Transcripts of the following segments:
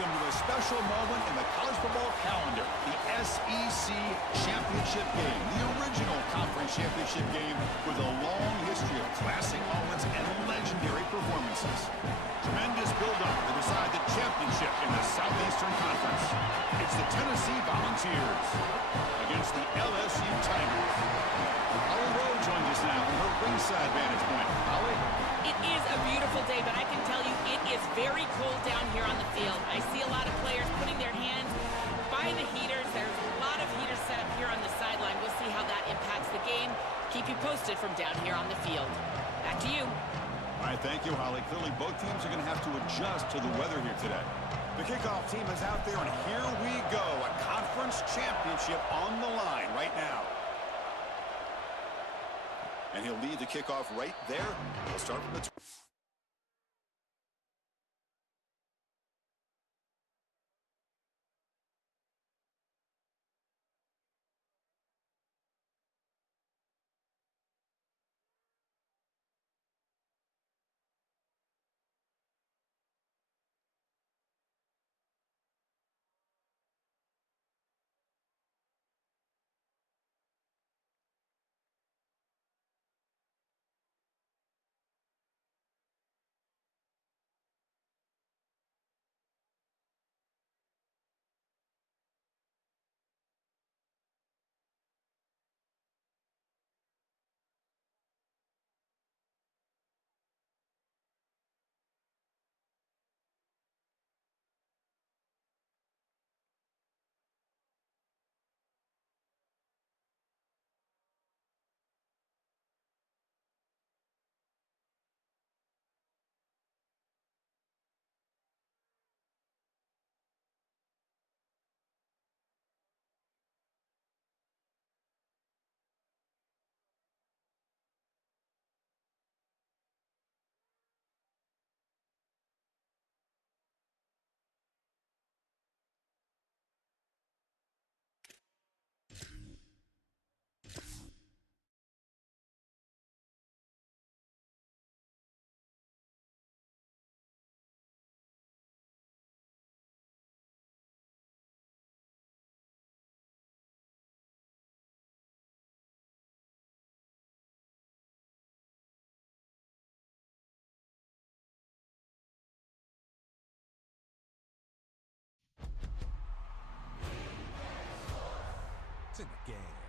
Welcome to a special moment in the college football calendar, the SEC Championship game, the original conference championship game with a long history of classic moments and legendary performances. Tremendous build-up to decide the championship in the Southeastern Conference. It's the Tennessee Volunteers against the LSU Tigers. Holly Rowe joins us now from her ringside vantage point. Holly? It is a beautiful day, but I can tell you it is very cold down here on the field. I see a lot of players putting their hands by the heaters. There's a lot of heaters set up here on the sideline. We'll see how that impacts the game. Keep you posted from down here on the field. Back to you. All right, thank you, Holly. Clearly, both teams are going to have to adjust to the weather here today. The kickoff team is out there, and here we go. A conference championship on the line right now. And he'll lead the kickoff right there. We'll start from the... In the game.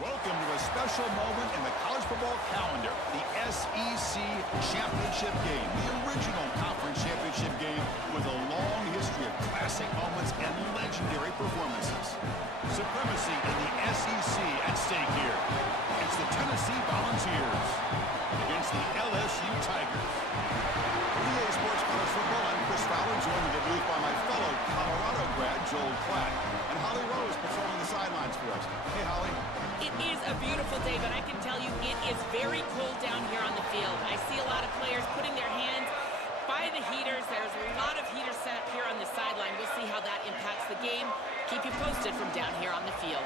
Welcome to a special moment in the college football calendar, the SEC Championship game, the original conference championship game with a long history of classic moments and legendary performances. Supremacy in the SEC at stake here. It's the Tennessee Volunteers against the LSU Tigers. For EA Sports College Football, I'm Chris Fowler, joined in the booth by my fellow Colorado grad, Joel Klatt, and Holly Rose patrolling the sidelines for us. Hey, Holly. It is a beautiful day, but I can tell you it is very cold down here on the field. I see a lot of players putting their hands by the heaters. There's a lot of heaters set up here on the sideline. We'll see how that impacts the game. Keep you posted from down here on the field.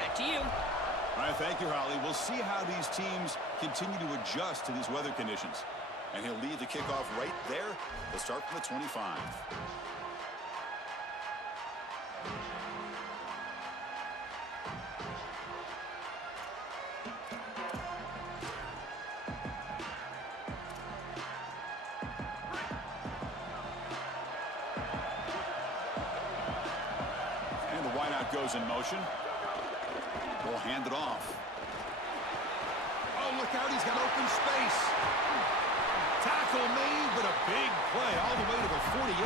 Back to you. All right, thank you, Holly. We'll see how these teams continue to adjust to these weather conditions. And he'll lead the kickoff right there. They'll start from the 25. And the wideout goes in motion. We'll hand it off. Oh, look out, he's got open space. Tackle made, but a big play all the way to the 48.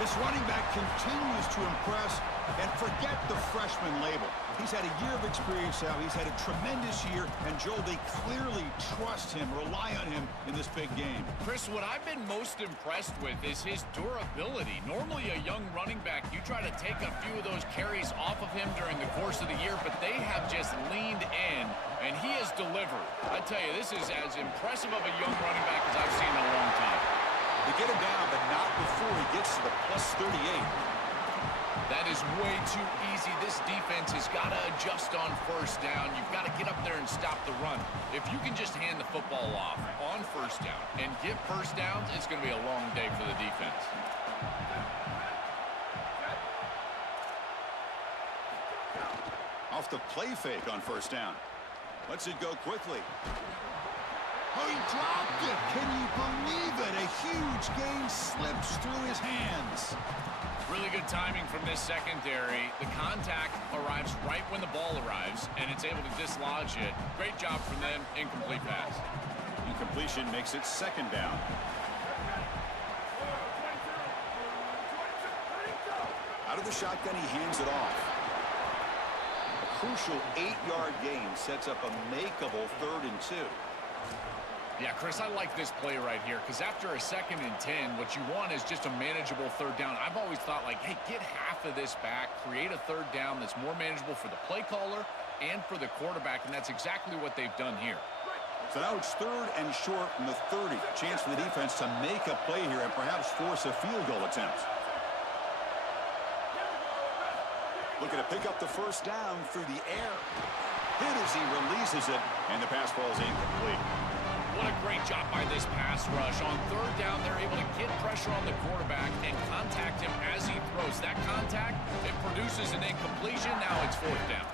This running back continues to impress, and forget the freshman label. He's had a year of experience now. He's had a tremendous year, and Joel, they clearly trust him, rely on him in this big game. Chris, what I've been most impressed with is his durability. Normally a young running back, you try to take a few of those carries off of him during the course of the year, but they have just leaned in, and he has delivered. I tell you, this is as impressive of a young running back as I've seen in a long time. They get him down, but not before he gets to the plus 38. That is way too easy. This defense has got to adjust on first down. You've got to get up there and stop the run. If you can just hand the football off on first down and get first downs, it's going to be a long day for the defense. Off the play fake on first down. Lets it go quickly. Oh, he dropped it. Can you believe it? A huge gain slips through his hands. Really good timing from this secondary. The contact arrives right when the ball arrives, and it's able to dislodge it. Great job from them. Incomplete pass. Incompletion makes it second down. Out of the shotgun, he hands it off. A crucial 8-yard gain sets up a makeable 3rd and 2. Yeah, Chris, I like this play right here because after a 2nd and 10, what you want is just a manageable 3rd down. I've always thought, like, hey, get half of this back, create a 3rd down that's more manageable for the play caller and for the quarterback, and that's exactly what they've done here. So now it's 3rd and short from the 30. Chance for the defense to make a play here and perhaps force a field goal attempt. Looking to pick up the first down through the air. Hit as he releases it, and the pass ball is incomplete. What a great job by this pass rush. On 3rd down, they're able to get pressure on the quarterback and contact him as he throws. That contact, it produces an incompletion. Now it's 4th down.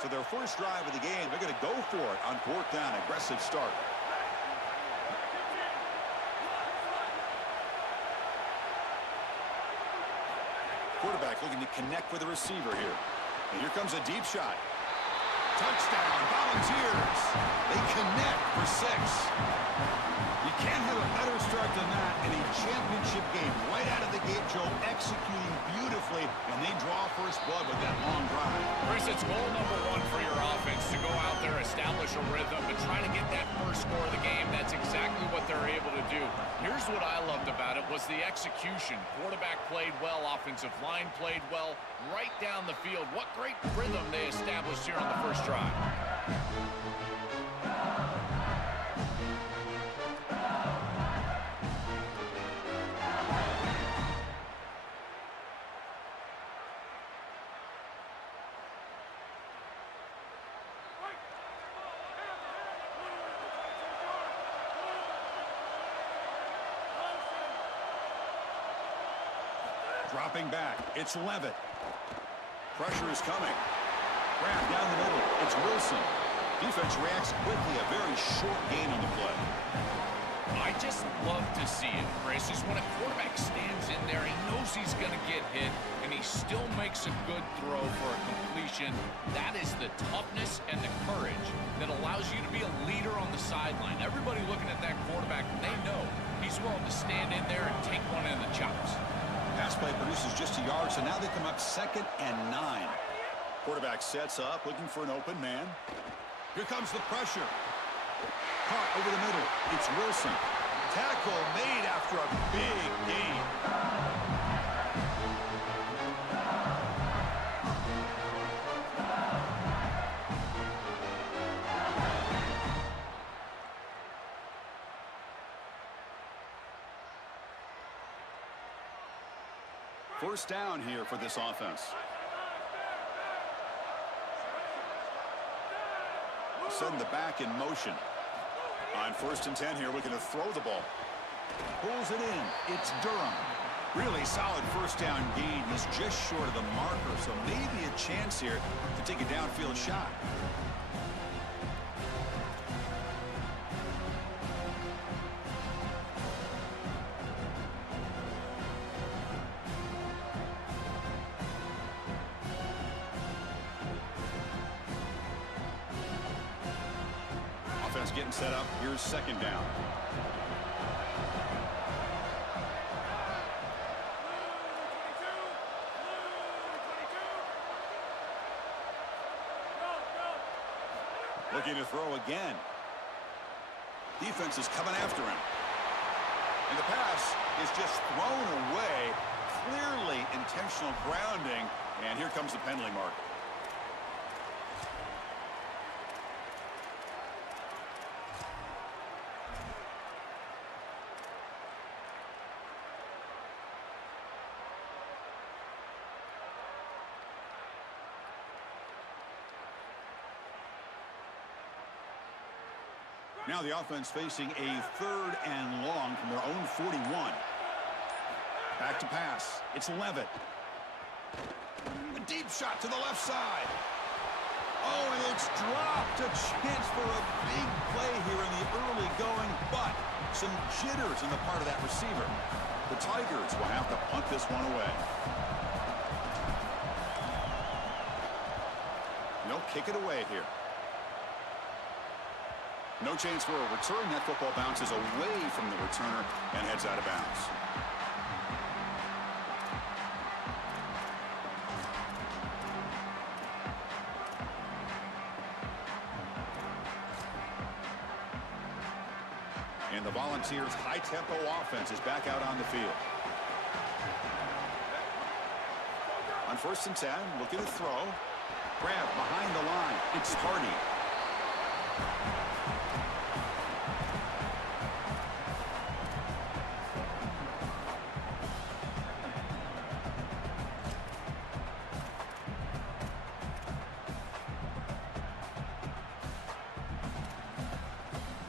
So their first drive of the game, they're going to go for it on 4th down. Aggressive start. Quarterback looking to connect with the receiver here. And here comes a deep shot. Touchdown, Volunteers. They connect for 6. You can't have a better start than that in a championship game. Right out of the gate, Joe, executing beautifully, and they draw first blood with that long drive. Chris, it's goal number 1 for your offense to go out there, establish a rhythm, and try to get that first score of the game. That's exactly what they're able to do. Here's what I loved about it was the execution. Quarterback played well, offensive line played well, right down the field. What great rhythm they established here on the first drive. Dropping back, it's Levitt. Pressure is coming. Grab down the middle, it's Wilson. Defense reacts quickly, a very short gain on the play. I I just love to see it, Chris. Is when a quarterback stands in there and knows he's going to get hit, and he still makes a good throw for a completion. That is the toughness and the courage that allows you to be a leader on the sideline. Everybody looking at that quarterback, they know he's willing to stand in there and take one in the chops. Pass play produces just a yard, so now they come up 2nd and 9. Quarterback sets up, looking for an open man. Here comes the pressure. Caught over the middle. It's Wilson. Tackle made after a big gain. First down here for this offense. Send the back in motion. On 1st and 10 here, looking to throw the ball. Pulls it in. It's Durham. Really solid first down gain. He's just short of the marker, so maybe a chance here to take a downfield shot. Offense getting set up. Here's 2nd down. Looking to throw again. Defense is coming after him. And the pass is just thrown away. Clearly intentional grounding. And here comes the penalty mark. Now the offense facing a 3rd and long from their own 41. Back to pass. It's Levitt. A deep shot to the left side. Oh, and it's dropped. A chance for a big play here in the early going, but some jitters on the part of that receiver. The Tigers will have to punt this one away. They'll kick it away here. No chance for a return. That football bounces away from the returner and heads out of bounds. And the Volunteers' high-tempo offense is back out on the field. On 1st and 10, looking to throw. Grab behind the line. It's Hardy.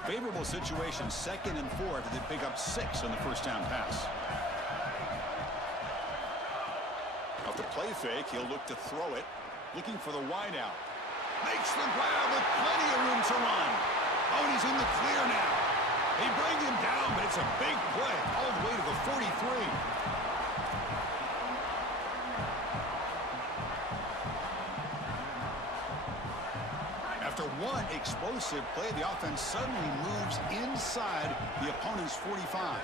Favorable situation, 2nd and 4 after they pick up 6 on the first down pass. Off the play fake, he'll look to throw it. Looking for the wideout. Makes the grab with plenty of room to run. Oh, and he's in the clear now. They bring him down, but it's a big play all the way to the 43. After one explosive play, the offense suddenly moves inside the opponent's 45.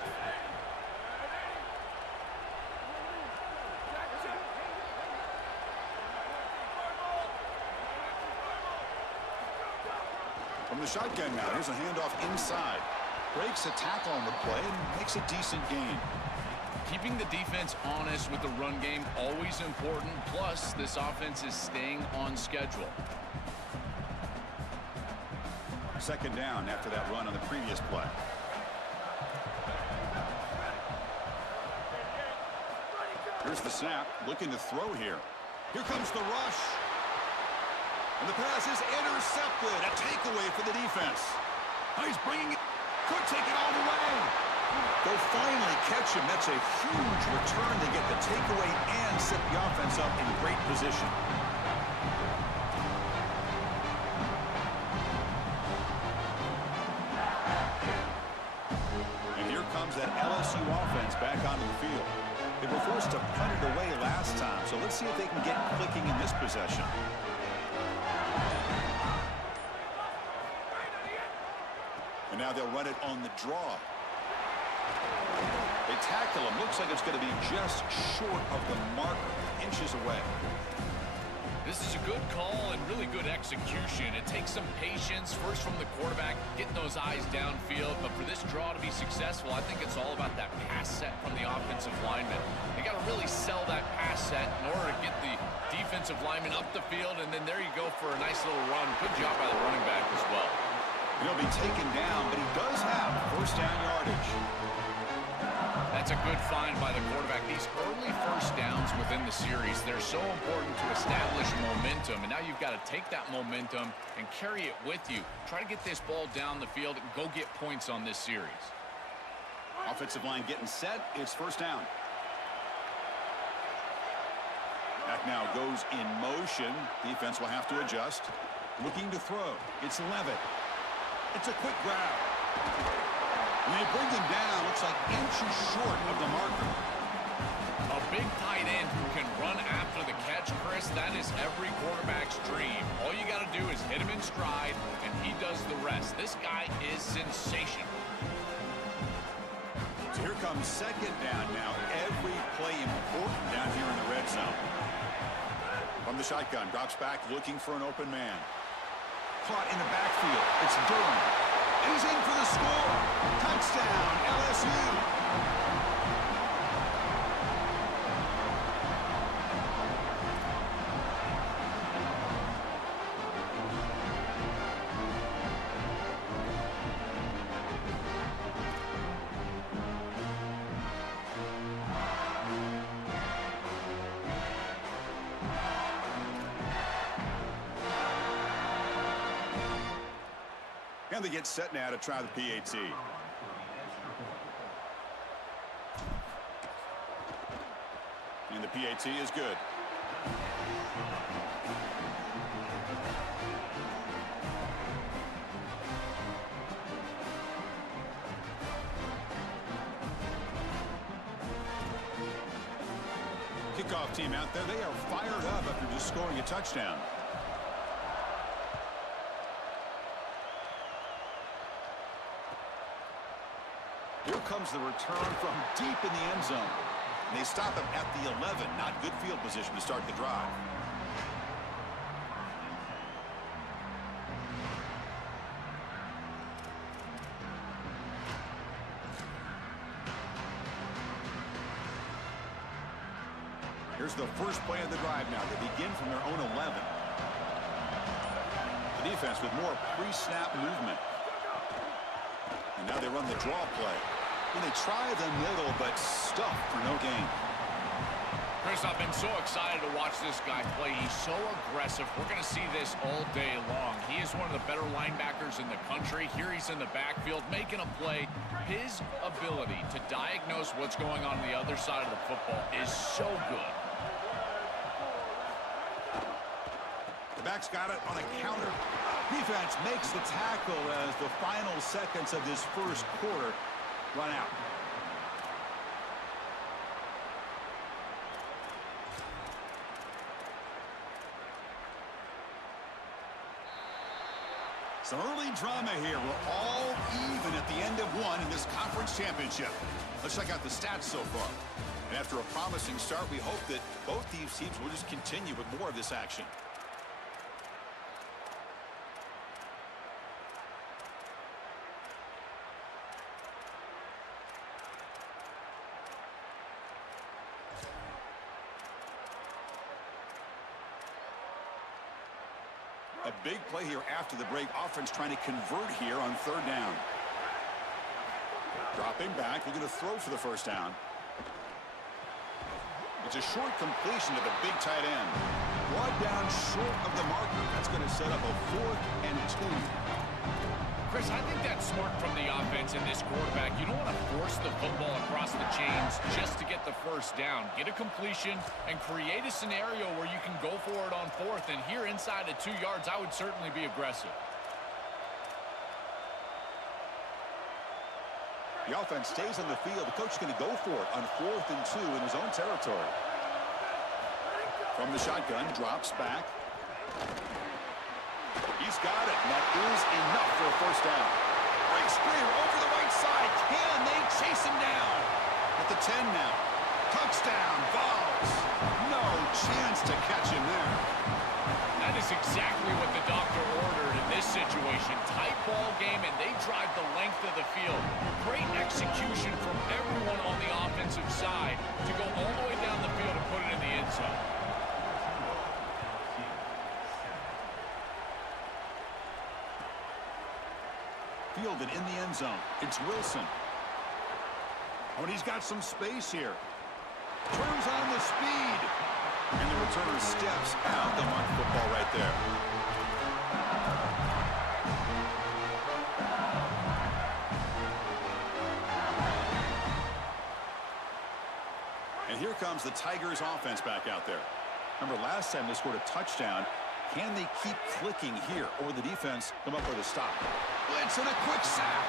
From the shotgun now, here's a handoff inside. Breaks a tackle on the play and makes a decent gain. Keeping the defense honest with the run game, always important. Plus, this offense is staying on schedule. 2nd down after that run on the previous play. Here's the snap, looking to throw here. Here comes the rush. And the pass is intercepted. A takeaway for the defense. Oh, he's bringing it. Could take it all the way. They'll finally catch him. That's a huge return. They get the takeaway and set the offense up in great position. comes that LSU offense back onto the field. They were forced to punt it away last time, so let's see if they can get clicking in this possession. And now they'll run it on the draw. They tackle him. Looks like it's going to be just short of the marker, inches away. This is a good call and really good execution. It takes some patience, first from the quarterback, getting those eyes downfield. But for this draw to be successful, I think it's all about that pass set from the offensive lineman. They got to really sell that pass set in order to get the defensive lineman up the field, and then there you go for a nice little run. Good job by the running back as well. He'll be taken down, but he does have first down yardage. That's a good find by the quarterback. These early first downs within the series, they're so important to establish momentum. And now you've got to take that momentum and carry it with you. Try to get this ball down the field and go get points on this series. Offensive line getting set. It's first down. Back now goes in motion. Defense will have to adjust. Looking to throw. It's Levitt. It's a quick grab. And they bring him down. Looks like inches short of the marker. A big tight end who can run after the catch, Chris, that is every quarterback's dream. All you got to do is hit him in stride, and he does the rest. This guy is sensational. So here comes second down now. Every play important down here in the red zone. From the shotgun, drops back looking for an open man. Caught in the backfield. It's Durham. And he's in for the score. Touchdown, LSU. And they get set now to try the PAT. And the PAT is good. Kickoff team out there. They are fired up after just scoring a touchdown. Here comes the return from deep in the end zone. And they stop him at the 11. Not good field position to start the drive. Here's the first play of the drive now. They begin from their own 11. The defense with more pre-snap movement. And now they run the draw play. And they try the middle, but stuff for no gain. Chris, I've been so excited to watch this guy play. He's so aggressive. We're going to see this all day long. He is one of the better linebackers in the country. Here he's in the backfield making a play. His ability to diagnose what's going on the other side of the football is so good. The back's got it on a counter. Defense makes the tackle as the final seconds of this first quarter run out. Some early drama here. We're all even at the end of one in this conference championship. Let's check out the stats so far. And after a promising start, we hope that both these teams will just continue with more of this action. A big play here after the break. Offense trying to convert here on third down. Dropping back, looking to throw for the first down. It's a short completion to the big tight end. Brought down short of the marker. That's going to set up a 4th and 2. Chris, I think that's smart from the offense and this quarterback. You don't want to force the football across the chains just to get the first down. Get a completion and create a scenario where you can go for it on 4th. And here inside of 2 yards, I would certainly be aggressive. The offense stays on the field. The coach is going to go for it on 4th and 2 in his own territory. From the shotgun, drops back. He's got it, and that is enough for a first down. Breaks free over the right side. Can they chase him down? At the 10 now. Touchdown, Vols. No chance to catch him there. That is exactly what the doctor ordered in this situation. Tight ball game, and they drive the length of the field. Great execution from everyone on the offensive side to go all the way down the field and put it in the end zone. Fielded in the end zone. It's Wilson. Oh, and he's got some space here. Turns on the speed. And the returner steps out. They'll mark football right there. And here comes the Tigers offense back out there. Remember last time they scored a touchdown. Can they keep clicking here, or the defense come up with a stop? Blitz and a quick sack.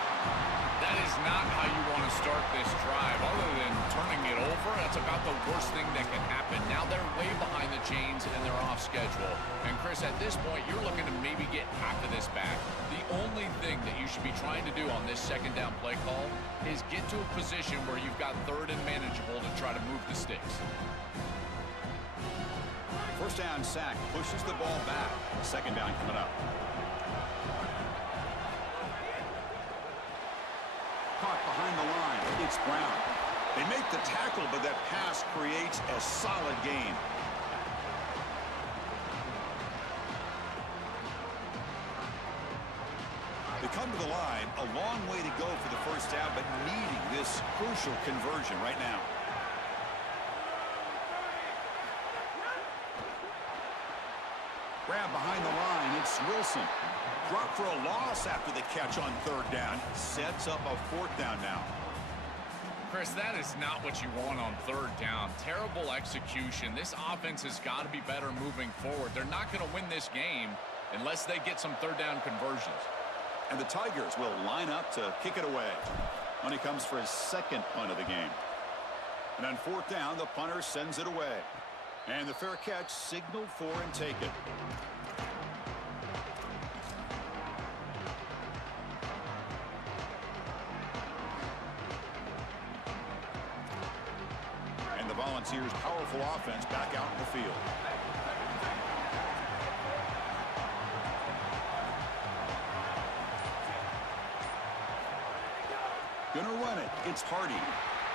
That is not how you want to start this drive. Other than turning it over, that's about the worst thing that can happen. Now they're way behind the chains and they're off schedule. And Chris, at this point, you're looking to maybe get half of this back. The only thing that you should be trying to do on this second down play call is get to a position where you've got 3rd and manageable to try to move the sticks. First down sack pushes the ball back. Second down coming up. Caught behind the line. It's Brown. They make the tackle, but that pass creates a solid gain. They come to the line. A long way to go for the first down, but needing this crucial conversion right now. Grab behind the line. It's Wilson. Drop for a loss after the catch on 3rd down. Sets up a 4th down now. Chris, that is not what you want on 3rd down. Terrible execution. This offense has got to be better moving forward. They're not going to win this game unless they get some 3rd down conversions. And the Tigers will line up to kick it away. When he comes for his 2nd punt of the game. And on 4th down, the punter sends it away. And the fair catch signaled for and taken. And the Volunteers' powerful offense back out in the field. Gonna run it. It's Hardy.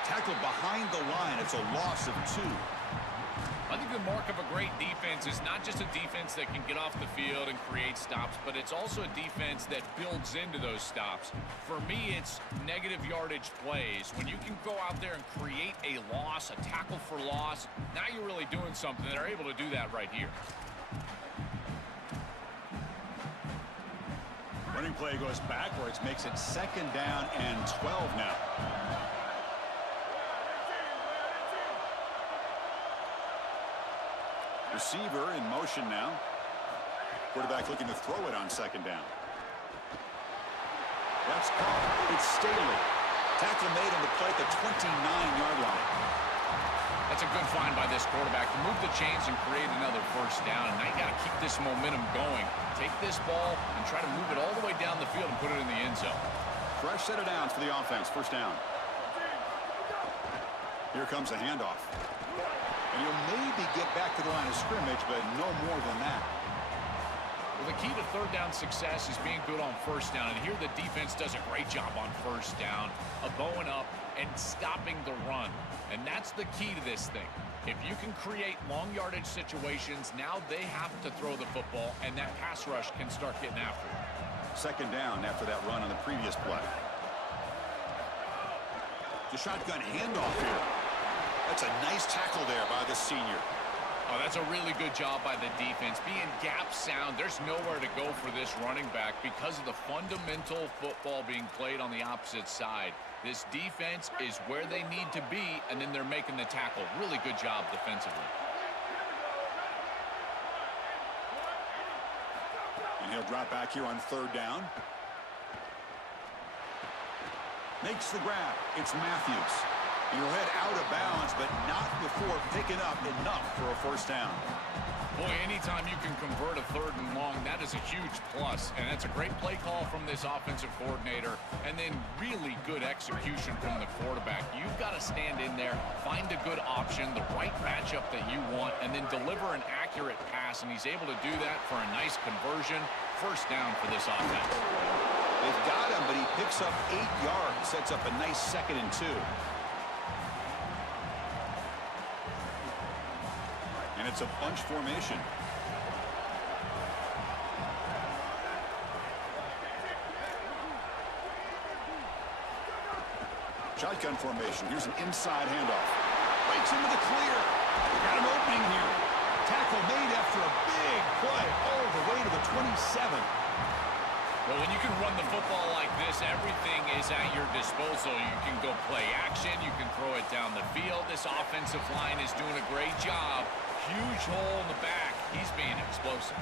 Tackled behind the line. It's a loss of 2. I think the mark of a great defense is not just a defense that can get off the field and create stops, but it's also a defense that builds into those stops. For me, it's negative yardage plays. When you can go out there and create a loss, a tackle for loss, now you're really doing something. They're able to do that right here. Running play goes backwards, makes it 2nd down and 12 now. Receiver in motion now. Quarterback looking to throw it on 2nd down. That's caught. It's Staley. Tackle made on the play at the 29-yard line. That's a good find by this quarterback to move the chains and create another first down. And now you got to keep this momentum going. Take this ball and try to move it all the way down the field and put it in the end zone. Fresh set of downs for the offense. First down. Here comes a handoff. And you'll maybe get back to the line of scrimmage, but no more than that. Well, the key to 3rd down success is being good on 1st down. And here the defense does a great job on 1st down of going up and stopping the run. And that's the key to this thing. If you can create long yardage situations, now they have to throw the football, and that pass rush can start getting after it. 2nd down after that run on the previous play. The shotgun handoff here. That's a nice tackle there by the senior. Oh, that's a really good job by the defense. Being gap sound, there's nowhere to go for this running back because of the fundamental football being played on the opposite side. This defense is where they need to be, and then they're making the tackle. Really good job defensively. And he'll drop back here on 3rd down. Makes the grab. It's Matthews. He'll head out of bounds, but not before picking up enough for a first down. Boy, anytime you can convert a 3rd and long, that is a huge plus. And that's a great play call from this offensive coordinator. And then really good execution from the quarterback. You've got to stand in there, find a good option, the right matchup that you want, and then deliver an accurate pass. And he's able to do that for a nice conversion. First down for this offense. They've got him, but he picks up 8 yards. Sets up a nice 2nd and 2. And it's a bunch formation. Shotgun formation. Here's an inside handoff. Breaks into the clear. Got an opening here. Tackle made after a big play all the way to the 27. Well, when you can run the football like this, everything is at your disposal. You can go play action. You can throw it down the field. This offensive line is doing a great job. Huge hole in the back. He's being explosive.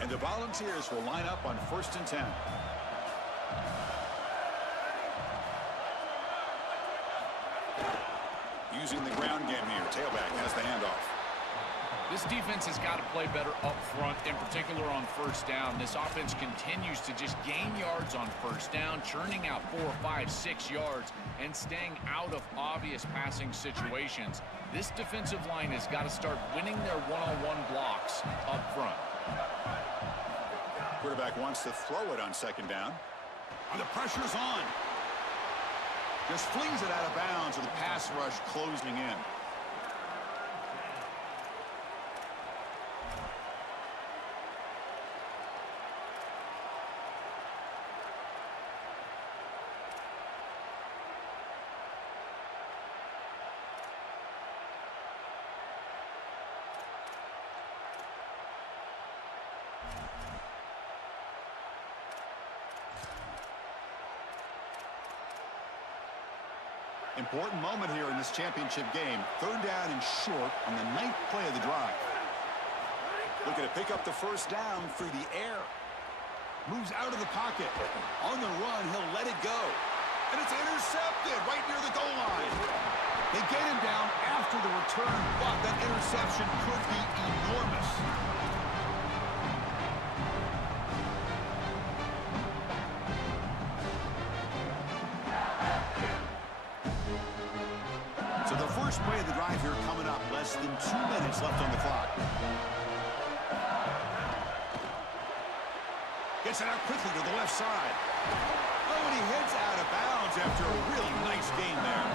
And the Volunteers will line up on 1st and 10. Using the ground game here. Tailback has the handoff. This defense has got to play better up front, in particular on first down. This offense continues to just gain yards on first down, churning out 4, 5, 6 yards, and staying out of obvious passing situations. This defensive line has got to start winning their one-on-one blocks up front. Quarterback wants to throw it on 2nd down. And the pressure's on. Just flings it out of bounds with the pass rush closing in. Important moment here in this championship game. 3rd down and short on the 9th play of the drive. Looking to pick up the first down through the air. Moves out of the pocket. On the run, he'll let it go. And it's intercepted right near the goal line. They get him down after the return, but that interception could be enormous. So the first play of the drive here coming up. Less than 2 minutes left on the clock. Gets it out quickly to the left side. Oh, and he heads out of bounds after a really nice gain there.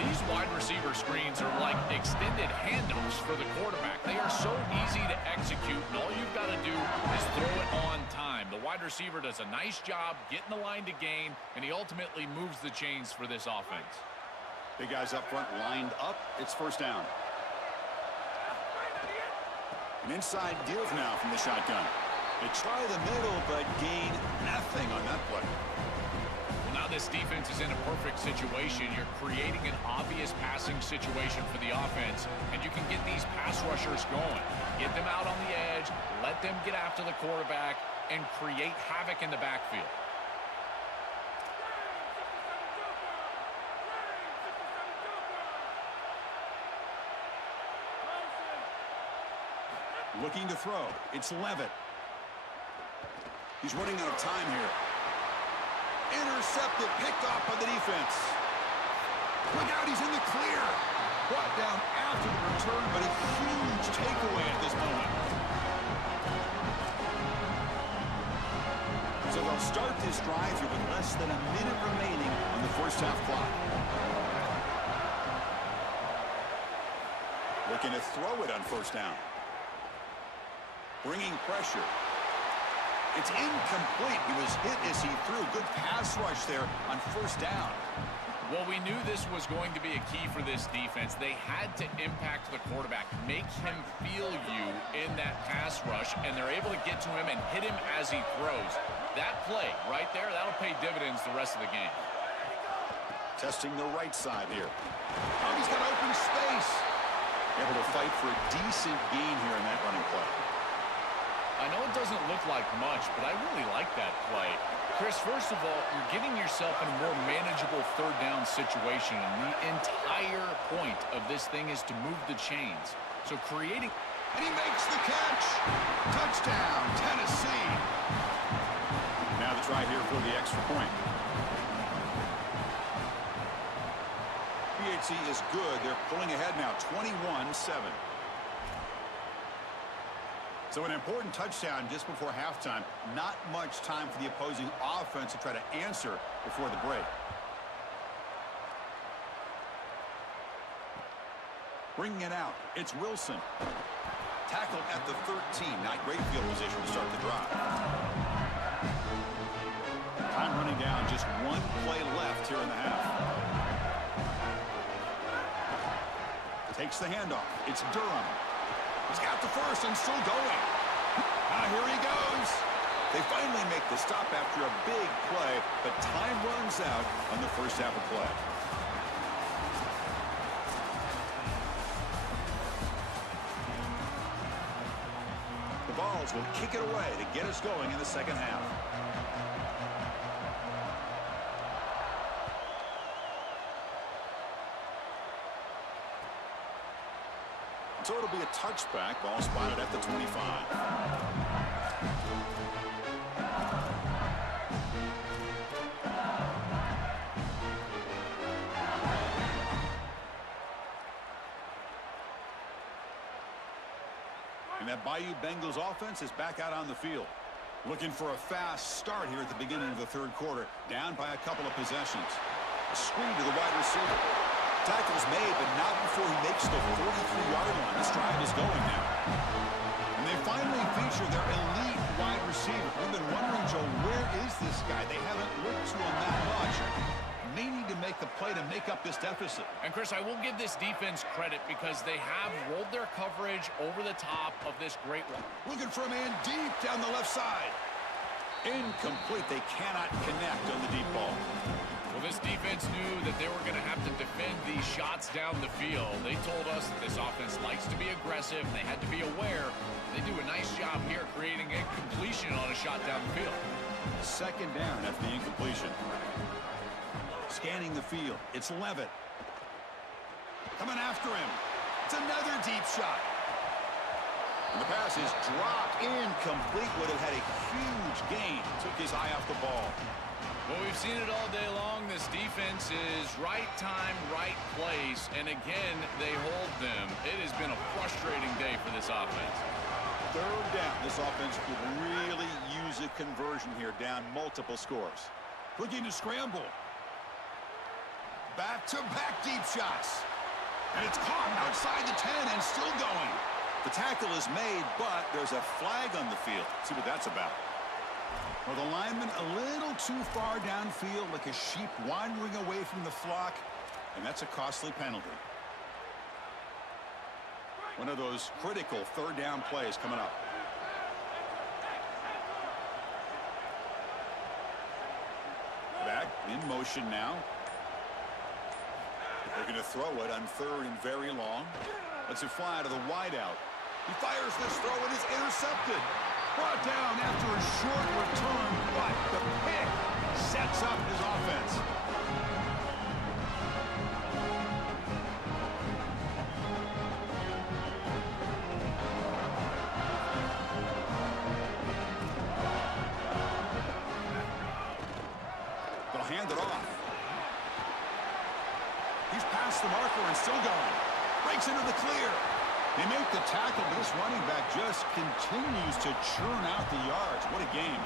These wide receiver screens are like extended handoffs for the quarterback. They are so easy to execute, and all you've got to do is throw it on time. The wide receiver does a nice job getting the line to gain, and he ultimately moves the chains for this offense. Big guys up front lined up. It's first down. An inside give now from the shotgun. They try the middle, but gain nothing on that play. Well, now this defense is in a perfect situation. You're creating an obvious passing situation for the offense, and you can get these pass rushers going. Get them out on the edge, let them get after the quarterback, and create havoc in the backfield. Looking to throw. It's Levitt. He's running out of time here. Intercepted, picked off by the defense. Look out, he's in the clear. Brought down after the return, but a huge takeaway at this moment. So they'll start this drive here with less than a minute remaining on the first half clock. Looking to throw it on first down. Bringing pressure. It's incomplete. He was hit as he threw. Good pass rush there on first down. Well, we knew this was going to be a key for this defense. They had to impact the quarterback, make him feel you in that pass rush, and they're able to get to him and hit him as he throws. That play right there, that'll pay dividends the rest of the game. Testing the right side here. Oh, he's got open space. Able to fight for a decent gain here in that running play. I know it doesn't look like much, but I really like that play. Chris, first of all, you're getting yourself in a more manageable third down situation, and the entire point of this thing is to move the chains. So creating... And he makes the catch. Touchdown, Tennessee. Now the try here for the extra point. PHC is good. They're pulling ahead now, 21-7. So an important touchdown just before halftime. Not much time for the opposing offense to try to answer before the break. Bringing it out, it's Wilson. Tackled at the 13. Not great field position to start the drive. Time running down, just one play left here in the half. Takes the handoff. It's Durham. He's got the first and still going. Here he goes. They finally make the stop after a big play, but time runs out on the first half of play. The Vols will kick it away to get us going in the second half. So it'll be a touchback. Ball spotted at the 25. And that Bayou Bengals offense is back out on the field. Looking for a fast start here at the beginning of the third quarter. Down by a couple of possessions. A screen to the wide receiver. Tackle's made, but not before he makes the 43-yard line. This drive is going now. And they finally feature their elite wide receiver. We've been wondering, Joe, where is this guy? They haven't looked to him that much. May need to make the play to make up this deficit. And, Chris, I will give this defense credit because they have rolled their coverage over the top of this great one. Looking for a man deep down the left side. Incomplete. They cannot connect on the deep ball. Well, this defense knew that they were going to have to defend these shots down the field. They told us that this offense likes to be aggressive. They had to be aware. They do a nice job here creating a completion on a shot down the field. Second down after the incompletion. Scanning the field. It's Levitt. Coming after him. It's another deep shot. And the pass is dropped. Incomplete. Would have had a huge gain. Took his eye off the ball. Well, we've seen it all day long. This defense is right time, right place, and again, they hold them. It has been a frustrating day for this offense. Third down. This offense could really use a conversion here, down multiple scores. Looking to scramble. Back-to-back deep shots. And it's caught outside the 10 and still going. The tackle is made, but there's a flag on the field. Let's see what that's about. Well, the lineman a little too far downfield, like a sheep wandering away from the flock, and that's a costly penalty. One of those critical third down plays coming up. Back in motion now. They're going to throw it on third and very long. Lets it fly to the wideout. He fires this throw and is intercepted. Brought down after a short return, but the pick sets up his offense. They'll hand it off. He's past the marker and still going. Breaks into the clear. They make the tackle, but this running back just continues to churn out the yards. What a game.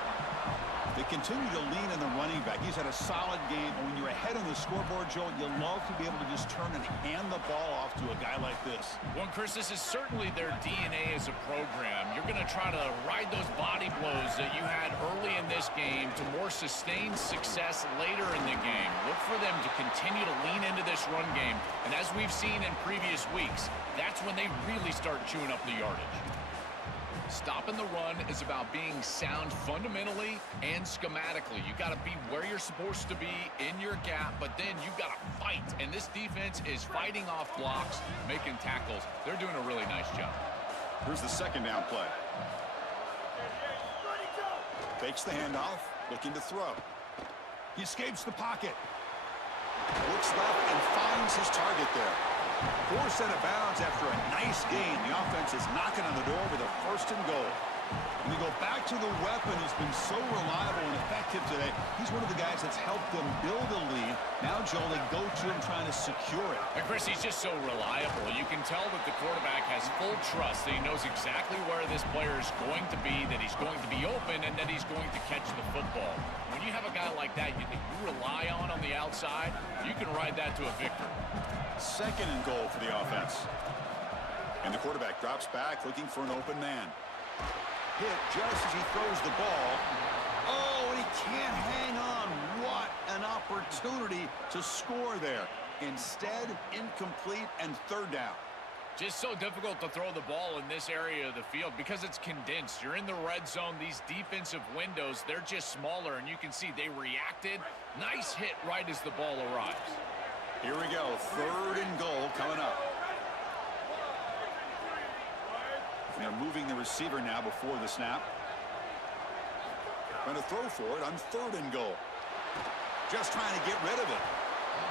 They continue to lean on the running back. He's had a solid game. And when you're ahead on the scoreboard, Joe, you love to be able to just turn and hand the ball off to a guy like this. Well, Chris, this is certainly their DNA as a program. You're going to try to ride those body blows that you had early in this game to more sustained success later in the game. Look for them to continue to lean into this run game. And as we've seen in previous weeks, that's when they really start chewing up the yardage. Stopping the run is about being sound fundamentally and schematically. You got to be where you're supposed to be in your gap, but then you got to fight. And this defense is fighting off blocks, making tackles. They're doing a really nice job. Here's the second down play. Fakes the handoff, looking to throw. He escapes the pocket. Looks left and finds his target there. Forced out of bounds after a nice gain. The offense is knocking on the door with a 1st and goal. And we go back to the weapon who's been so reliable and effective today. He's one of the guys that's helped them build a lead. Now, Joel, they go to him trying to secure it. And Chris, he's just so reliable. You can tell that the quarterback has full trust that he knows exactly where this player is going to be, that he's going to be open, and that he's going to catch the football. When you have a guy like that you rely on the outside, you can ride that to a victory. 2nd and goal for the offense. And the quarterback drops back looking for an open man. Hit just as he throws the ball. Oh, and he can't hang on. What an opportunity to score there. Instead, incomplete and 3rd down. Just so difficult to throw the ball in this area of the field because it's condensed. You're in the red zone. These defensive windows, they're just smaller, and you can see they reacted. Nice hit right as the ball arrives. Here we go. 3rd and goal coming up. And they're moving the receiver now before the snap. Going to throw for it on 3rd and goal. Just trying to get rid of it.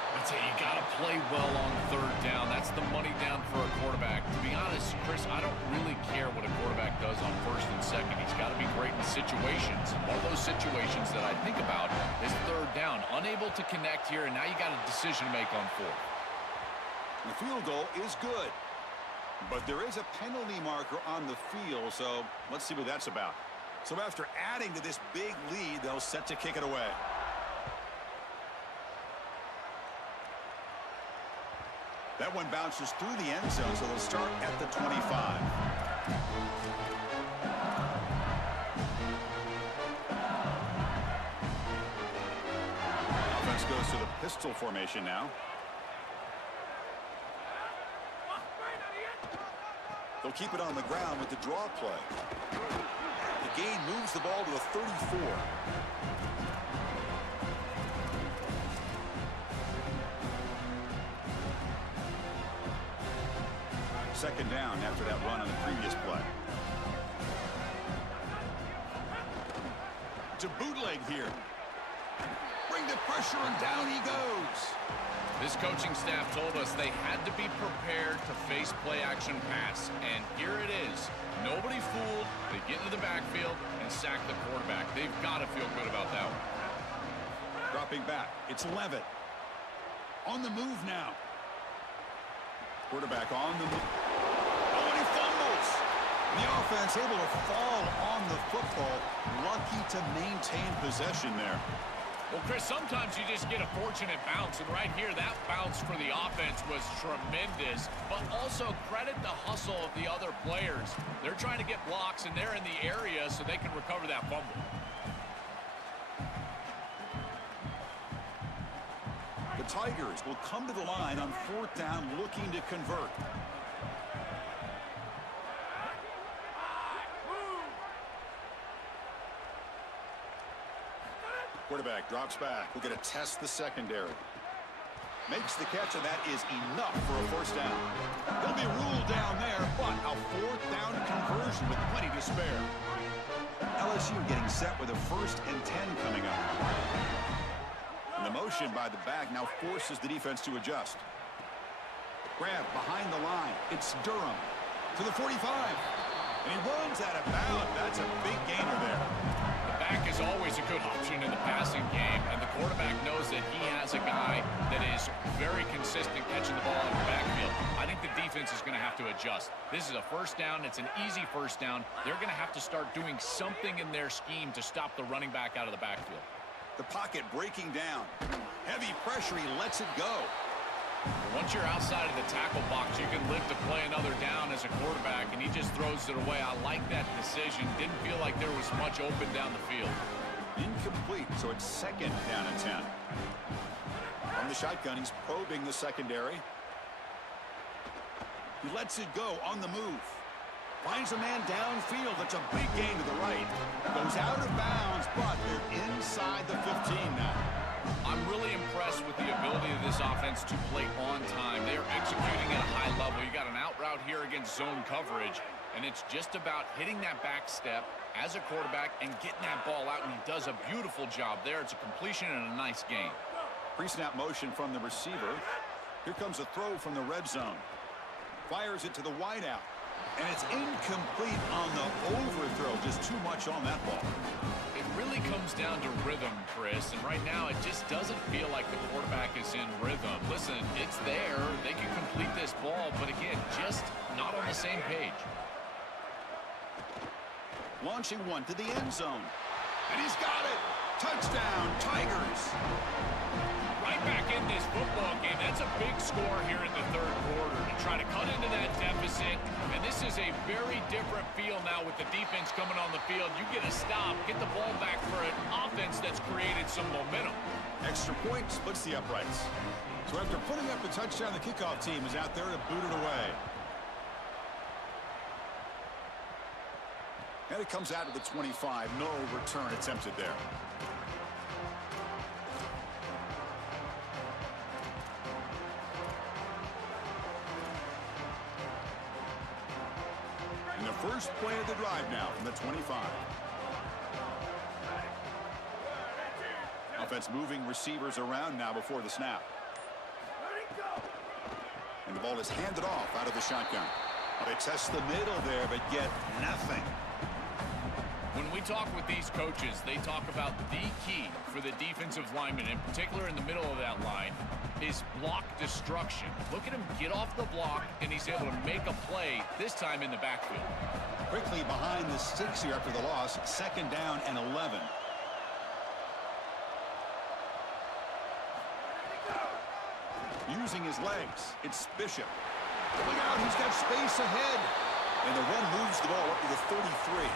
I tell you, you got to play well on 3rd down. That's the money down for a quarterback. To be honest, Chris, I don't really care what a quarterback does on 1st and 2nd. He's got to be great in situations. One of those situations that I think about is 3rd down. Unable to connect here, and now you got a decision to make on 4th. The field goal is good. But there is a penalty marker on the field, so let's see what that's about. So after adding to this big lead, they'll set to kick it away. That one bounces through the end zone, so they'll start at the 25. Offense goes to the pistol formation now. They'll keep it on the ground with the draw play. The gain moves the ball to the 34. Second down after that run on the previous play. To bootleg here. Bring the pressure and down he goes. This coaching staff told us they had to be prepared to face play-action pass, and here it is. Nobody fooled. They get into the backfield and sack the quarterback. They've got to feel good about that one. Dropping back. It's Levitt. On the move now. Quarterback on the move. Oh, and he fumbles. The offense able to fall on the football. Lucky to maintain possession there. Well, Chris, sometimes you just get a fortunate bounce, and right here, that bounce for the offense was tremendous, but also credit the hustle of the other players. They're trying to get blocks, and they're in the area so they can recover that fumble. The Tigers will come to the line on 4th down, looking to convert. Quarterback drops back. We're going to test the secondary. Makes the catch, and that is enough for a 1st down. He'll be ruled down there, but a 4th down conversion with plenty to spare. LSU getting set with a 1st and 10 coming up. And the motion by the back now forces the defense to adjust. Grab behind the line. It's Durham to the 45. And he runs out of bounds. That's a big gainer there. The back is always a good option in the passing game, and the quarterback knows that he has a guy that is very consistent catching the ball in the backfield. I think the defense is going to have to adjust. This is a first down. It's an easy first down. They're going to have to start doing something in their scheme to stop the running back out of the backfield. The pocket breaking down. Heavy pressure. He lets it go. Once you're outside of the tackle box, you can live to play another down as a quarterback, and he just throws it away. I like that decision. Didn't feel like there was much open down the field. Incomplete, so it's second down and 10. From the shotgun, he's probing the secondary. He lets it go on the move. Finds a man downfield. That's a big gain to the right. Goes out of bounds, but they're inside the 15 now. I'm really impressed with the ability of this offense to play on time. They are executing at a high level. You got an out route here against zone coverage, and it's just about hitting that back step as a quarterback and getting that ball out, and he does a beautiful job there. It's a completion and a nice game. Pre-snap motion from the receiver. Here comes a throw from the red zone. Fires it to the wideout, and it's incomplete on the overthrow. Just too much on that ball. It really comes down to rhythm, Chris, and right now it just doesn't feel like the quarterback is in rhythm. Listen, it's there. They can complete this ball, but again, just not on the same page. Launching one to the end zone. And he's got it. Touchdown, Tigers. Right back in this football game. That's a big score here in the third quarter to try to cut into that deficit. And this is a very different feel now with the defense coming on the field. You get a stop, get the ball back for an offense that's created some momentum. Extra point splits the uprights. So after putting up a touchdown, the kickoff team is out there to boot it away. And it comes out of the 25. No return attempted there. And the first play of the drive now from the 25. Offense moving receivers around now before the snap. And the ball is handed off out of the shotgun. They test the middle there, but get nothing. When we talk with these coaches, they talk about the key for the defensive lineman, in particular in the middle of that line, is block destruction. Look at him get off the block, and he's able to make a play, this time in the backfield. Quickly behind the sticks here after the loss. Second down and 11. Using his legs, it's Bishop. Look out, he's got space ahead. And the run moves the ball up to the 33.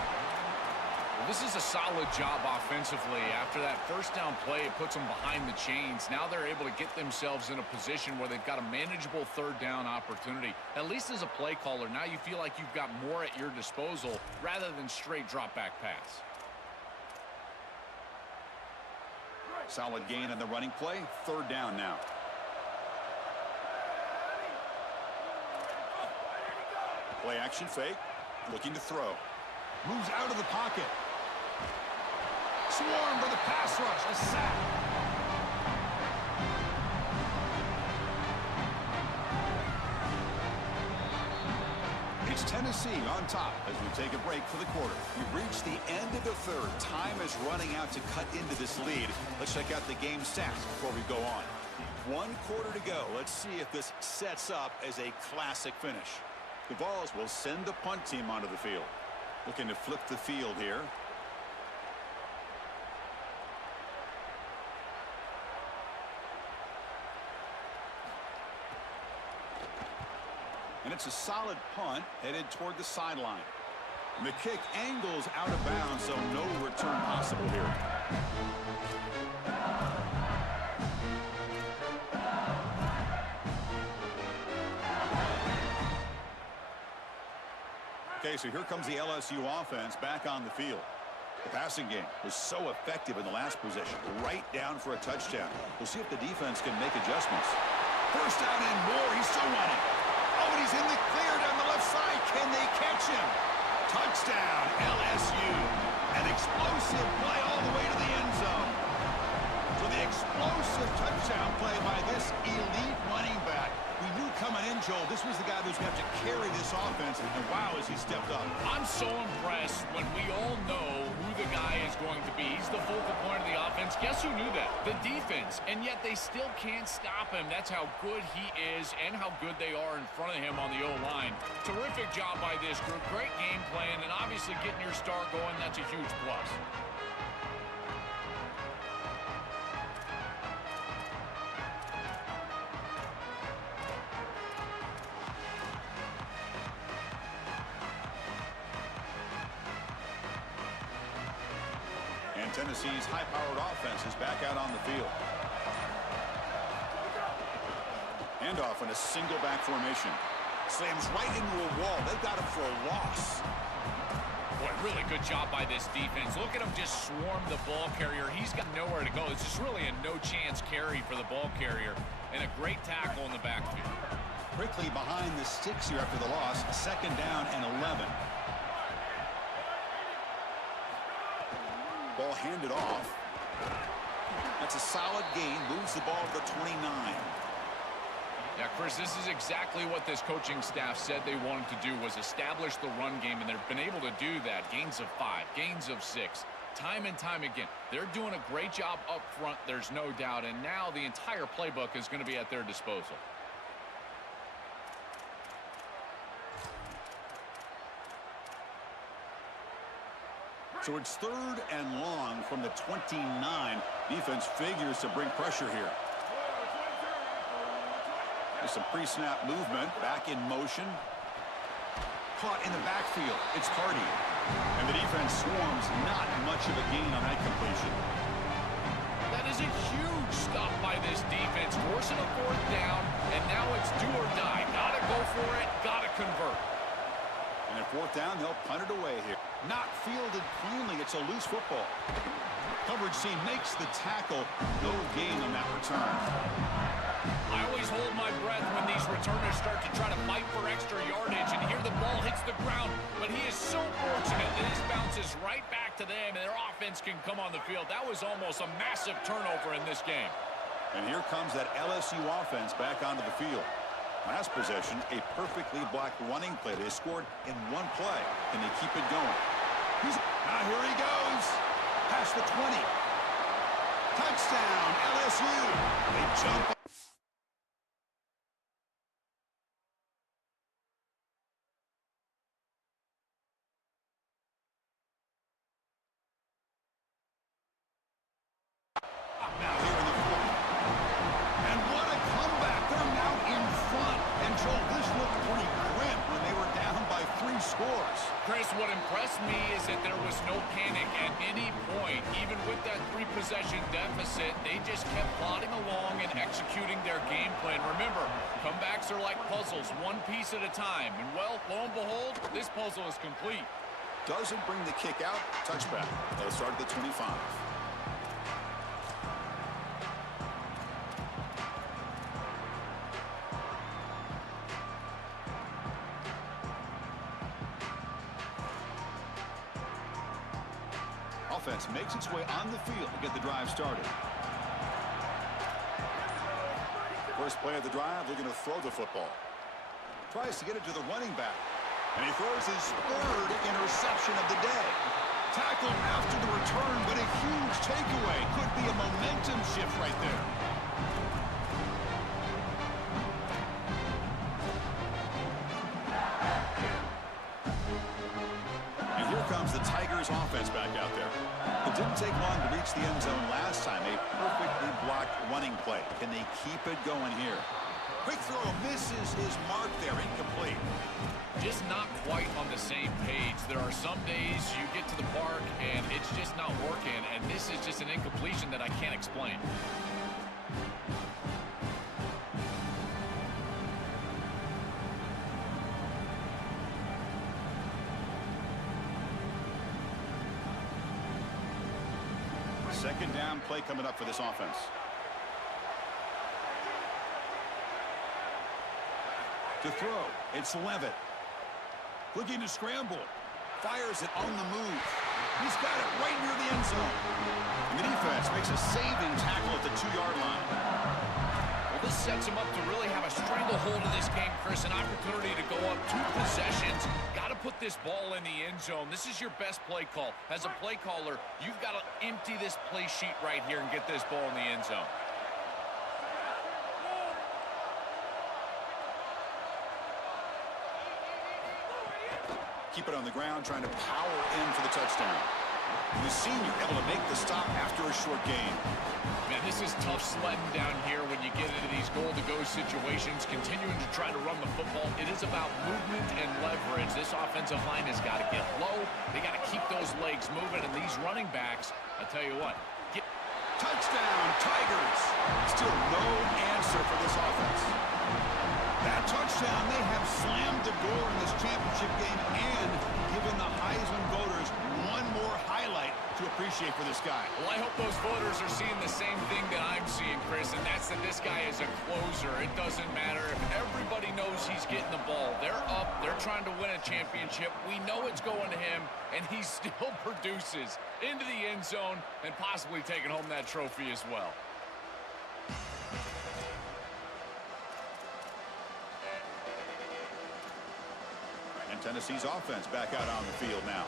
Well, this is a solid job offensively. After that first down play, it puts them behind the chains. Now they're able to get themselves in a position where they've got a manageable third down opportunity. At least as a play caller, now you feel like you've got more at your disposal rather than straight drop back pass. Solid gain on the running play. Third down now. Play action fake. Looking to throw. Moves out of the pocket. Swarm for the pass rush. A sack. It's Tennessee on top as we take a break for the quarter. We've reached the end of the third. Time is running out to cut into this lead. Let's check out the game stats before we go on. 1 quarter to go. Let's see if this sets up as a classic finish. The Vols will send the punt team onto the field. Looking to flip the field here. And it's a solid punt headed toward the sideline. And the kick angles out of bounds, so no return possible here. Okay, so here comes the LSU offense back on the field. The passing game was so effective in the last possession, right down for a touchdown. We'll see if the defense can make adjustments. First down and more. He's still running. Oh, and he's in the clear down the left side. Can they catch him? Touchdown, LSU. An explosive play all the way to the end zone. So the explosive touchdown play by this elite running back We knew coming in, Joel, this was the guy who's going to have to carry this offense, and wow, has he stepped up. I'm so impressed when we all know who the guy is going to be. He's the focal point of the offense. Guess who knew that? The defense, and yet they still can't stop him. That's how good he is and how good they are in front of him on the O-line. Terrific job by this group. Great game plan, and obviously getting your star going, that's a huge plus. And Tennessee's high-powered offense is back out on the field. Handoff in a single back formation. Slams right into a wall. They've got him for a loss. Boy, really good job by this defense. Look at him just swarm the ball carrier. He's got nowhere to go. It's just really a no-chance carry for the ball carrier. And a great tackle in the backfield. Quickly behind the sticks here after the loss. 2nd down and 11. Ball handed off. That's a solid gain. Moves the ball to the 29. Yeah, Chris, this is exactly what this coaching staff said they wanted to do, was establish the run game, and they've been able to do that. Gains of 5, gains of 6, time and time again. They're doing a great job up front, there's no doubt, and now the entire playbook is going to be at their disposal. So it's 3rd and long from the 29. Defense figures to bring pressure here. There's some pre-snap movement. Back in motion. Caught in the backfield. It's Hardy. And the defense swarms. Not much of a gain on that completion. That is a huge stop by this defense. Forcing a 4th down, and now it's do or die. Gotta go for it. Gotta convert. And at 4th down, they'll punt it away here. Not fielded cleanly. It's a loose football. Coverage team makes the tackle. No gain on that return. I always hold my breath when these returners start to try to fight for extra yardage, and here the ball hits the ground. But he is so fortunate that this bounces right back to them, and their offense can come on the field. That was almost a massive turnover in this game. And here comes that LSU offense back onto the field. Last possession, a perfectly blocked running play. They scored in one play. Can they keep it going? Here he goes. Past the 20. Touchdown, LSU. They jump. Now here in the 4th. And what a comeback. They're now in front. And Joel, this looked pretty grim when they were down by 3 scores. Chris, what impressed me is that there was no panic at any point. Even with that 3-possession deficit, they just kept plodding along and executing their game plan. Remember, comebacks are like puzzles, one piece at a time. And, well, lo and behold, this puzzle is complete. Doesn't bring the kick out. Touchback. They'll start at the 25. Offense makes its way on the field to get the drive started. First play of the drive, they're going to throw the football. Tries to get it to the running back. And he throws his 3rd interception of the day. Tackled after the return, but a huge takeaway. Could be a momentum shift right there. And here comes the Tigers offense back out there. It didn't take long to reach the end zone last time. A perfectly blocked running play. Can they keep it going here? Quick throw misses his mark there. Incomplete. Just not quite on the same page. There are some days you get to the park and it's just not working, and this is just an incompletion that I can't explain. Second down play coming up for this offense. To throw, it's Levitt. Looking to scramble. Fires it on the move. He's got it right near the end zone. And the defense makes a saving tackle at the 2-yard line. Well, this sets them up to really have a stranglehold of this game, Chris. An opportunity to go up 2 possessions. Got to put this ball in the end zone. This is your best play call. As a play caller, you've got to empty this play sheet right here and get this ball in the end zone. Keep it on the ground, trying to power in for the touchdown. The senior able to make the stop after a short gain. Man, this is tough sledding down here when you get into these goal-to-go situations, continuing to try to run the football. It is about movement and leverage. This offensive line has got to get low. They got to keep those legs moving, and these running backs, I tell you what, touchdown, Tigers! Still no answer for this offense. That touchdown may have slammed the door in this championship game and given the Heisman voters one more highlight to appreciate for this guy. Well, I hope those voters are seeing the same thing that I'm seeing, Chris, and that's that this guy is a closer. It doesn't matter if everybody knows he's getting the ball. They're up. They're trying to win a championship. We know it's going to him, and he still produces into the end zone and possibly taking home that trophy as well. Tennessee's offense back out on the field now.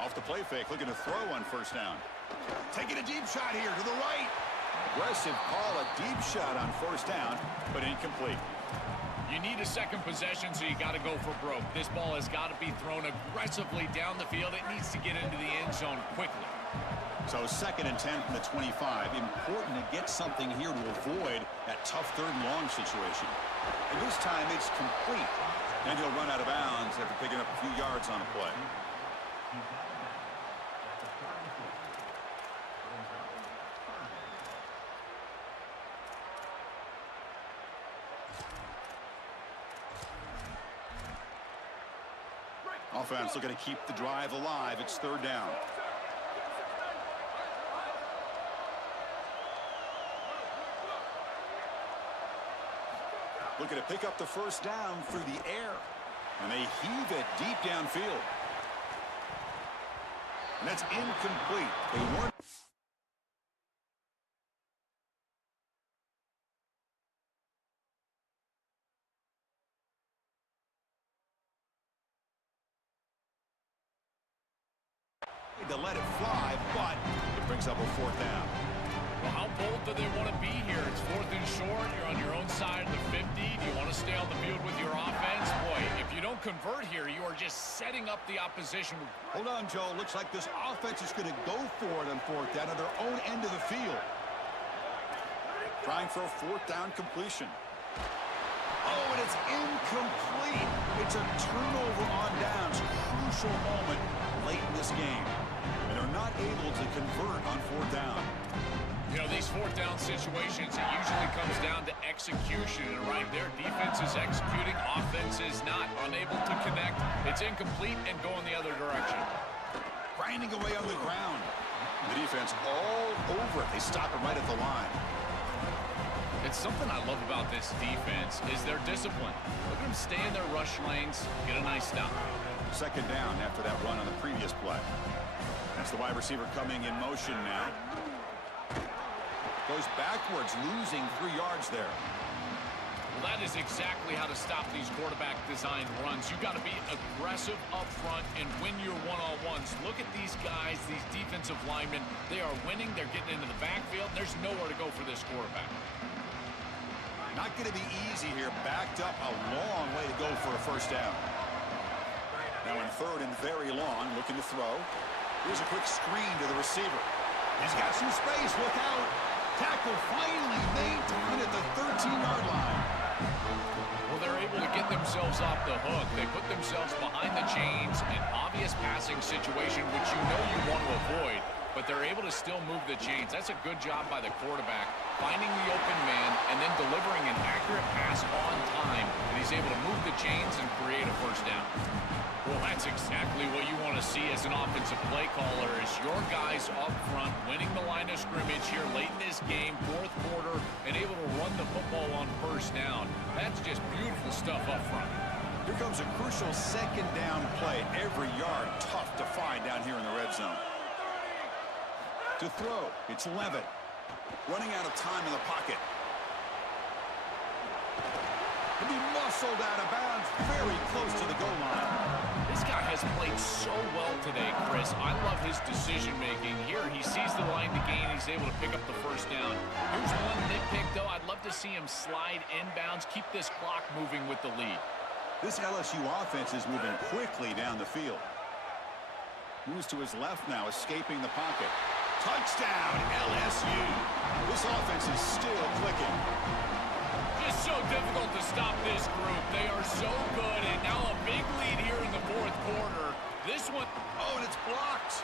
Off the play fake, looking to throw on first down. Taking a deep shot here to the right. Aggressive call, a deep shot on first down, but incomplete. You need a second possession, so you got to go for broke. This ball has got to be thrown aggressively down the field. It needs to get into the end zone quickly. So 2nd and 10 from the 25. Important to get something here to avoid that tough 3rd and long situation. And this time it's complete. And he'll run out of bounds after picking up a few yards on a play. Offense looking to keep the drive alive. It's 3rd down. Looking to pick up the first down through the air. And they heave it deep downfield. And that's incomplete. They weren't. To let it fly, but it brings up a 4th down. Well, how bold do they want to be here? It's 4th and short. You're on your own side of the 50. Do you want to stay on the field with your offense? Boy, if you don't convert here, you are just setting up the opposition. Hold on, Joe. Looks like this offense is going to go for it on 4th down at their own end of the field. Trying for a 4th down completion. Oh, and it's incomplete. It's a turnover on downs. Crucial moment late in this game. And they're not able to convert on 4th down. You know, these 4th down situations, it usually comes down to execution. And right there, defense is executing, offense is not. Unable to connect. It's incomplete and going the other direction. Grinding away on the ground. The defense all over it. They stop it right at the line. It's something I love about this defense is their discipline. Look at them stay in their rush lanes, get a nice stop. 2nd down after that run on the previous play. That's the wide receiver coming in motion now. Goes backwards, losing 3 yards there. Well, that is exactly how to stop these quarterback design runs. You've got to be aggressive up front and win your one-on-ones. Look at these guys, these defensive linemen. They are winning. They're getting into the backfield. There's nowhere to go for this quarterback. Not going to be easy here. Backed up a long way to go for a first down. Now in 3rd and very long, looking to throw. Here's a quick screen to the receiver. He's got some space. Look out. Tackle finally made down at the 13-yard line. Well, they're able to get themselves off the hook. They put themselves behind the chains, an obvious passing situation, which you know you want to avoid, but they're able to still move the chains. That's a good job by the quarterback, finding the open man and then delivering an accurate pass on time, and he's able to move the chains and create a first down. Well, that's exactly what you want to see as an offensive play caller is your guys up front winning the line of scrimmage here late in this game, 4th quarter, and able to run the football on first down. That's just beautiful stuff up front. Here comes a crucial second down play. Every yard tough to find down here in the red zone. To throw, it's Levitt. Running out of time in the pocket. And he muscled out of bounds very close to the goal line. This guy has played so well today, Chris. I love his decision-making. Here, he sees the line to gain. He's able to pick up the first down. Here's one nitpick, though. I'd love to see him slide inbounds, keep this clock moving with the lead. This LSU offense is moving quickly down the field. Moves to his left now, escaping the pocket. Touchdown, LSU. This offense is still clicking. Just so difficult to stop this group. They are so good, and now a big lead here in the fourth quarter. This one... Oh, and it's blocked.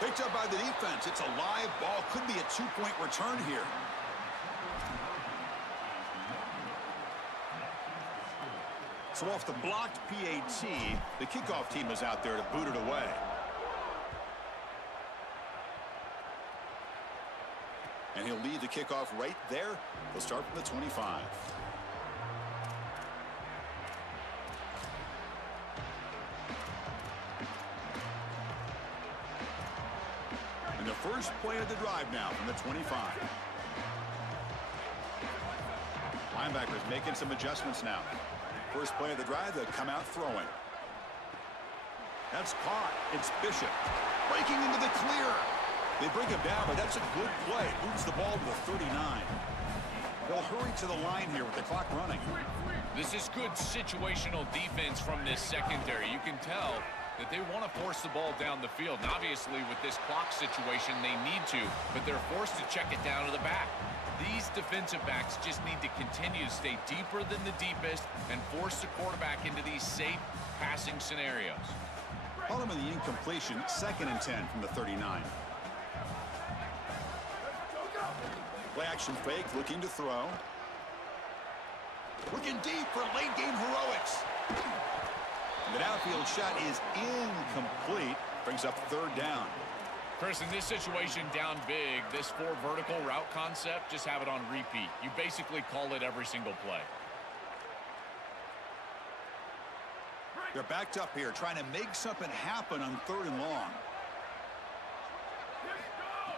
Picked up by the defense. It's a live ball. Could be a two-point return here. So off the blocked PAT, the kickoff team is out there to boot it away. And he'll lead the kickoff right there. They'll start from the 25. And the first play of the drive now from the 25. Linebackers making some adjustments now. First play of the drive, they'll come out throwing. That's caught. It's Bishop. Breaking into the clear. They bring him down, but that's a good play. Moves the ball to the 39. They'll hurry to the line here with the clock running. This is good situational defense from this secondary. You can tell that they want to force the ball down the field. And obviously, with this clock situation, they need to, but they're forced to check it down to the back. These defensive backs just need to continue to stay deeper than the deepest and force the quarterback into these safe passing scenarios. Follow him in the incompletion, 2nd and 10 from the 39. Play action fake, looking to throw. Looking deep for late game heroics. The downfield shot is incomplete. Brings up 3rd down. Chris, in this situation, down big, this 4 vertical route concept, just have it on repeat. You basically call it every single play. They're backed up here, trying to make something happen on 3rd and long.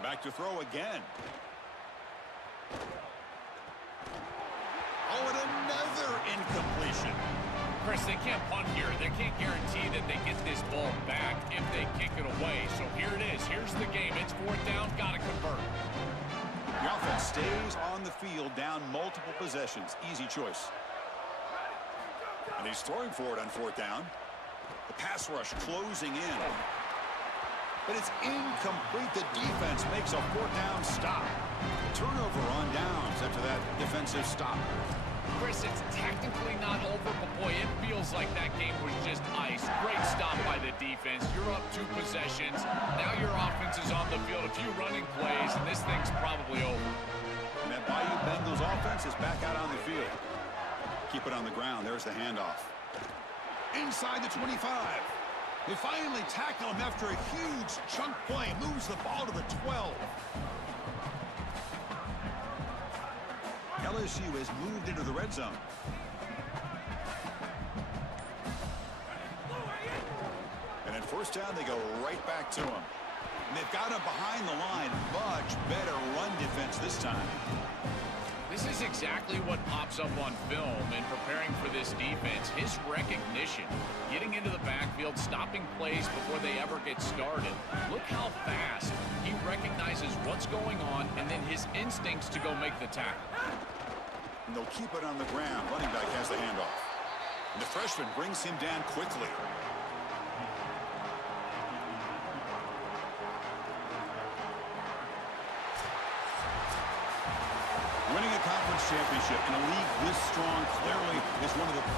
Back to throw again. Oh, and another incompletion. Chris, they can't punt here. They can't guarantee that they get this ball back if they kick it away. So here it is. Here's the game. It's 4th down. Got to convert. The offense stays on the field, down multiple possessions. Easy choice. And he's throwing for it on 4th down. The pass rush closing in. But it's incomplete. The defense makes a 4th down stop. Turnover on downs after that defensive stop. Chris, it's technically not over, but boy, it feels like that game was just ice. Great stop by the defense. You're up 2 possessions. Now your offense is on the field. A few running plays, and this thing's probably over. And that Bayou Bengals offense is back out on the field. Keep it on the ground. There's the handoff. Inside the 25. They finally tackle him after a huge chunk play. Moves the ball to the 12. LSU has moved into the red zone. And at 1st down, they go right back to him. And they've got him behind the line. Much better run defense this time. This is exactly what pops up on film in preparing for this defense. His recognition, getting into the backfield, stopping plays before they ever get started. Look how fast he recognizes what's going on and then his instincts to go make the tackle. And they'll keep it on the ground. Running back has the handoff. And the freshman brings him down quickly. Winning a conference championship in a league this strong clearly is one of the